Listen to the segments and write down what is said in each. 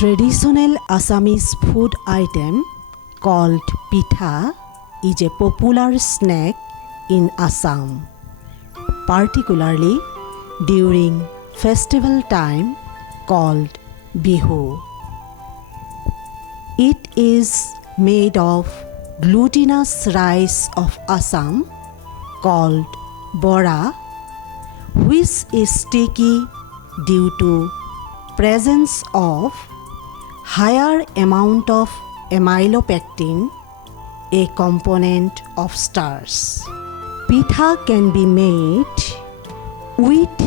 traditional Assamese food item called pitha is a popular snack in Assam, particularly during festival time called Bihu. It is made of glutinous rice of Assam called bora, which is sticky due to presence of higher amount of amylopectin, a component of starch. Pitha can be made with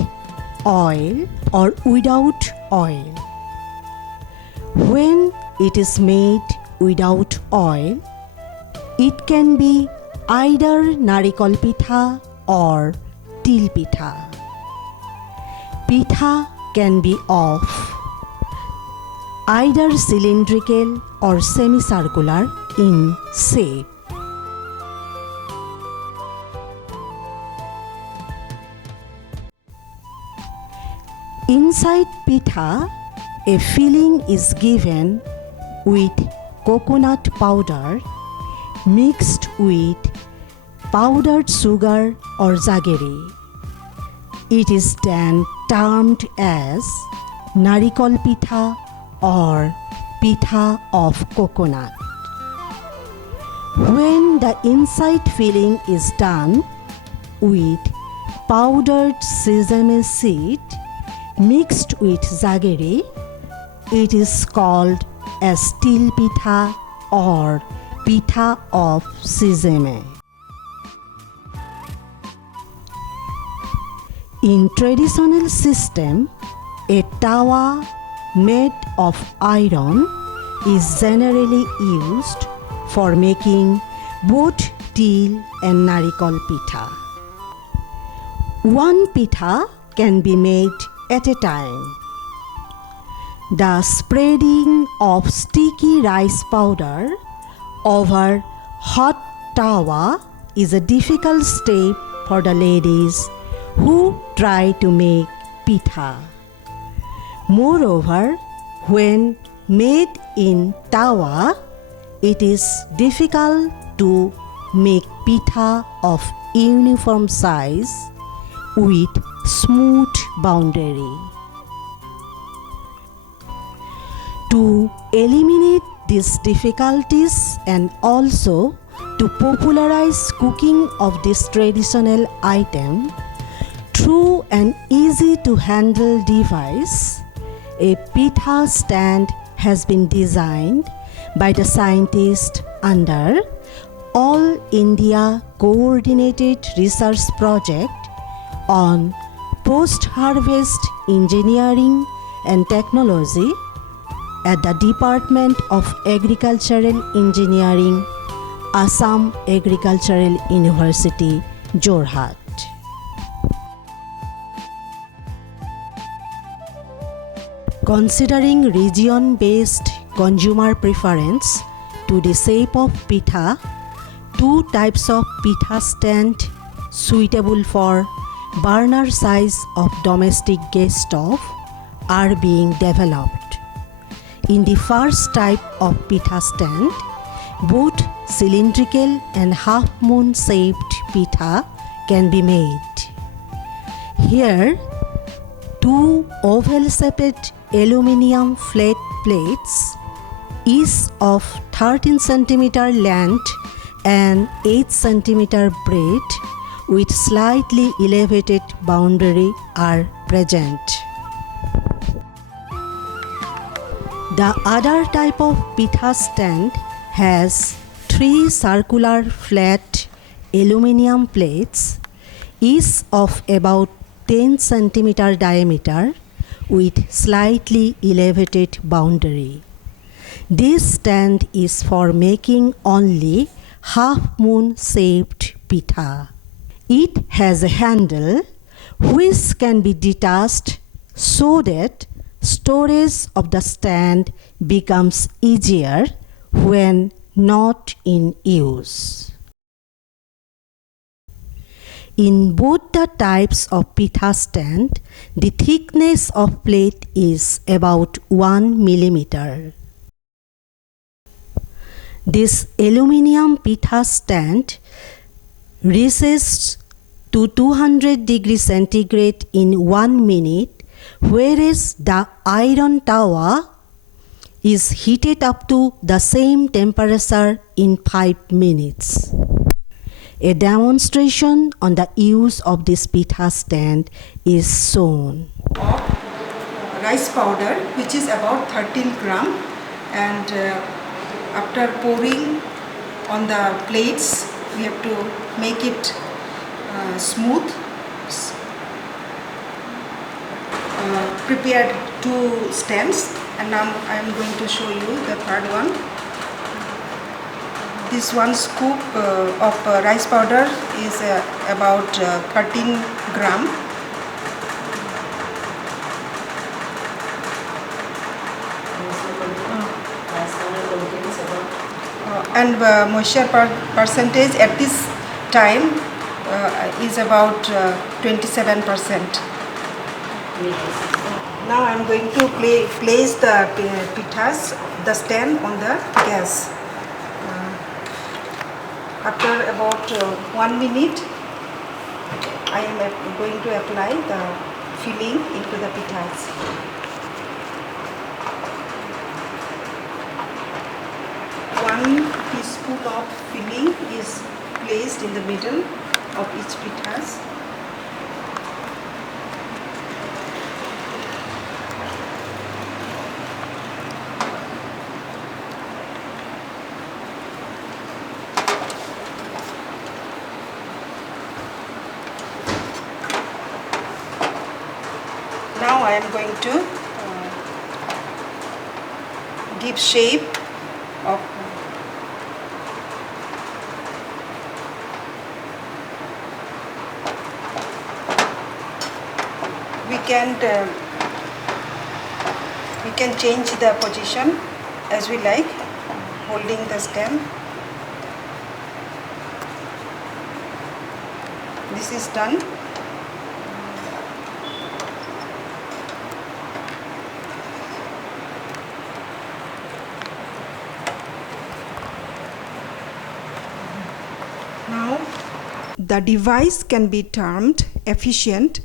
oil or without oil. When it is made without oil, it can be either narikol pitha or til pitha. Pitha can be of either cylindrical or semicircular in shape. Inside pitha, a filling is given with coconut powder mixed with powdered sugar or jaggery. It is then termed as narikol pitha or pitha of coconut. When the inside filling is done with powdered sesame seed mixed with jaggery, it is called as til pitha or pitha of sesame. In traditional system, a tawa made of iron is generally used for making both til and narikol pitha. One pitha can be made at a time. The spreading of sticky rice powder over hot tawa is a difficult step for the ladies who try to make pitha. Moreover, when made in tawa, it is difficult to make pitha of uniform size with smooth boundary. To eliminate these difficulties and also to popularize cooking of this traditional item through an easy to handle device, a pitha stand has been designed by the scientists under All India Coordinated Research Project on Post-Harvest Engineering and Technology at the Department of Agricultural Engineering, Assam Agricultural University, Jorhat. Considering region-based consumer preference to the shape of pitha, two types of pitha stand suitable for burner size of domestic gas stove are being developed. In the first type of pitha stand, both cylindrical and half-moon shaped pitha can be made. Here, two oval-shaped aluminium flat plates, each of 13 cm length and 8 cm breadth with slightly elevated boundary are present. The other type of pitha stand has three circular flat aluminium plates, each of about 10 cm diameter with slightly elevated boundary. This stand is for making only half-moon shaped pitha. It has a handle which can be detached so that storage of the stand becomes easier when not in use. In both the types of pitha stand, the thickness of plate is about 1 millimeter. This aluminium pitha stand resists to 200 degrees centigrade in 1 minute, whereas the iron tawa is heated up to the same temperature in 5 minutes. A demonstration on the use of this pitha stand is shown. Rice powder, which is about 13 gram, and after pouring on the plates, we have to make it smooth. Prepared 2 stands, and now I am going to show you the third one. This 1 scoop of rice powder is about 13 gram. And moisture percentage at this time is about 27%. Now I am going to place the pithas, the stand on the gas. After about 1 minute, I am going to apply the filling into the pithas. One teaspoon of filling is placed in the middle of each pithas. Now I am going to give shape of we can change the position as we like, holding the stem. This is done. Now, the device can be termed efficient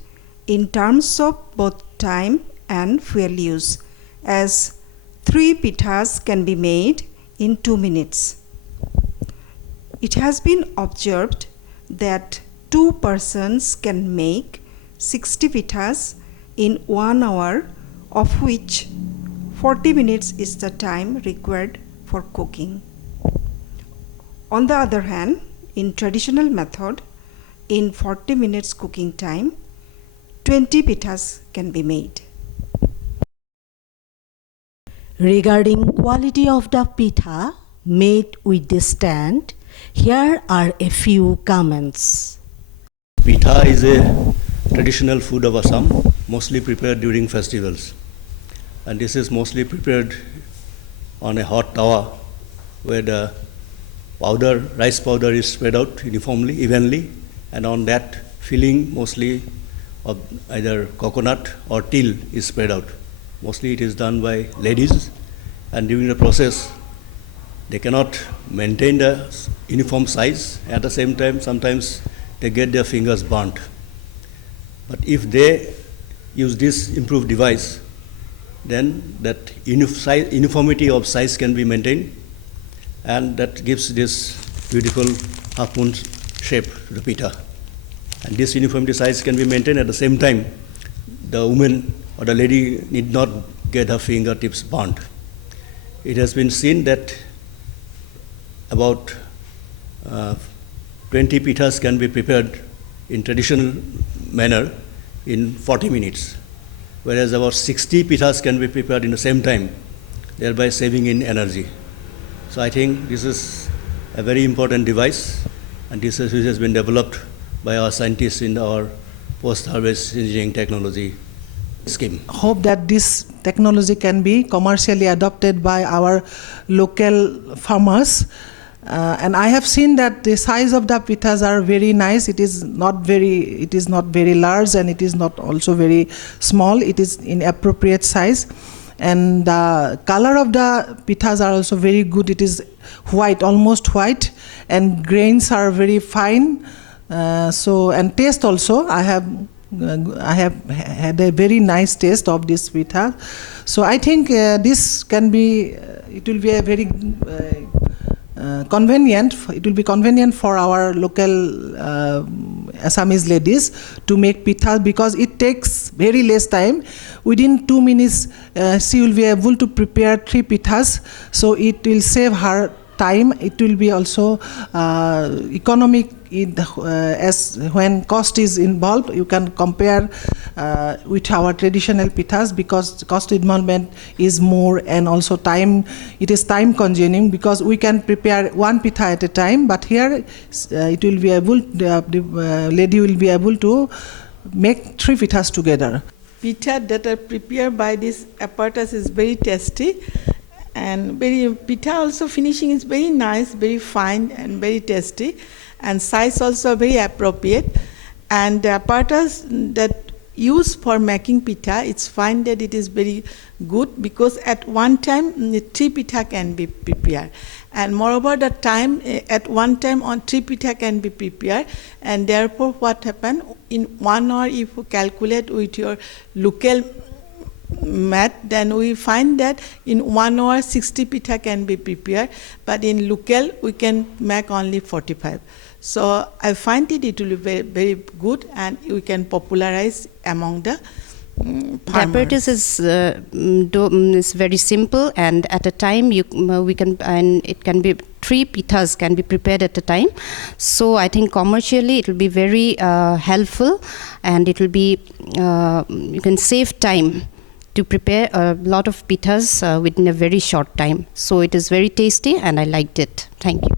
in terms of both time and fuel use, as 3 pithas can be made in 2 minutes. It has been observed that 2 persons can make 60 pithas in 1 hour, of which 40 minutes is the time required for cooking. On the other hand, in traditional method, in 40 minutes cooking time, 20 pithas can be made. Regarding quality of the pitha made with this stand, here are a few comments. Pitha is a traditional food of Assam, mostly prepared during festivals. And this is mostly prepared on a hot tawa where the rice powder is spread out uniformly, evenly, and on that filling mostly of either coconut or til is spread out. Mostly it is done by ladies, and during the process they cannot maintain the uniform size. At the same time, sometimes they get their fingers burnt. But if they use this improved device, then that uniformity of size can be maintained, and that gives this beautiful half moon shape to the pitha. And this uniformity size can be maintained. At the same time, the woman or the lady need not get her fingertips burnt. It has been seen that about 20 pithas can be prepared in traditional manner in 40 minutes, whereas about 60 pithas can be prepared in the same time, thereby saving in energy. So I think this is a very important device, and this has been developed by our scientists in our post-harvest engineering technology scheme. Hope that this technology can be commercially adopted by our local farmers. And I have seen that the size of the pithas are very nice. It is not very large, and it is not also very small. It is in appropriate size, and the color of the pithas are also very good. It is white, almost white, and grains are very fine. And taste also, I have had a very nice taste of this pitha. So I think this can be, it will be a very convenient. It will be convenient for our local Assamese ladies to make pithas, because it takes very less time. Within 2 minutes, she will be able to prepare 3 pithas. So it will save her time. It will be also economic, as when cost is involved. You can compare with our traditional pithas, because cost involvement is more, and also time, it is time consuming, because we can prepare 1 pitha at a time, but here it will be able, the lady will be able to make 3 pithas together. Pitha that are prepared by this apparatus is very tasty, and pitha also finishing is very nice, very fine and very tasty, and size also very appropriate. And the apparatus that used for making pitha, it's fine that it is very good, because at one time 3 pitha can be prepared, and moreover the time at one time on 3 pitha can be prepared, and therefore what happen, in 1 hour if you calculate with your local math, then we find that in 1 hour 60 pitha can be prepared, but in local we can make only 45. So I find it will be very, very good, and we can popularize among the The apparatus is very simple, and at a time it can be 3 pithas can be prepared at a time. So I think commercially it will be very helpful, and it will be you can save time to prepare a lot of pithas within a very short time. So it is very tasty, and I liked it. Thank you.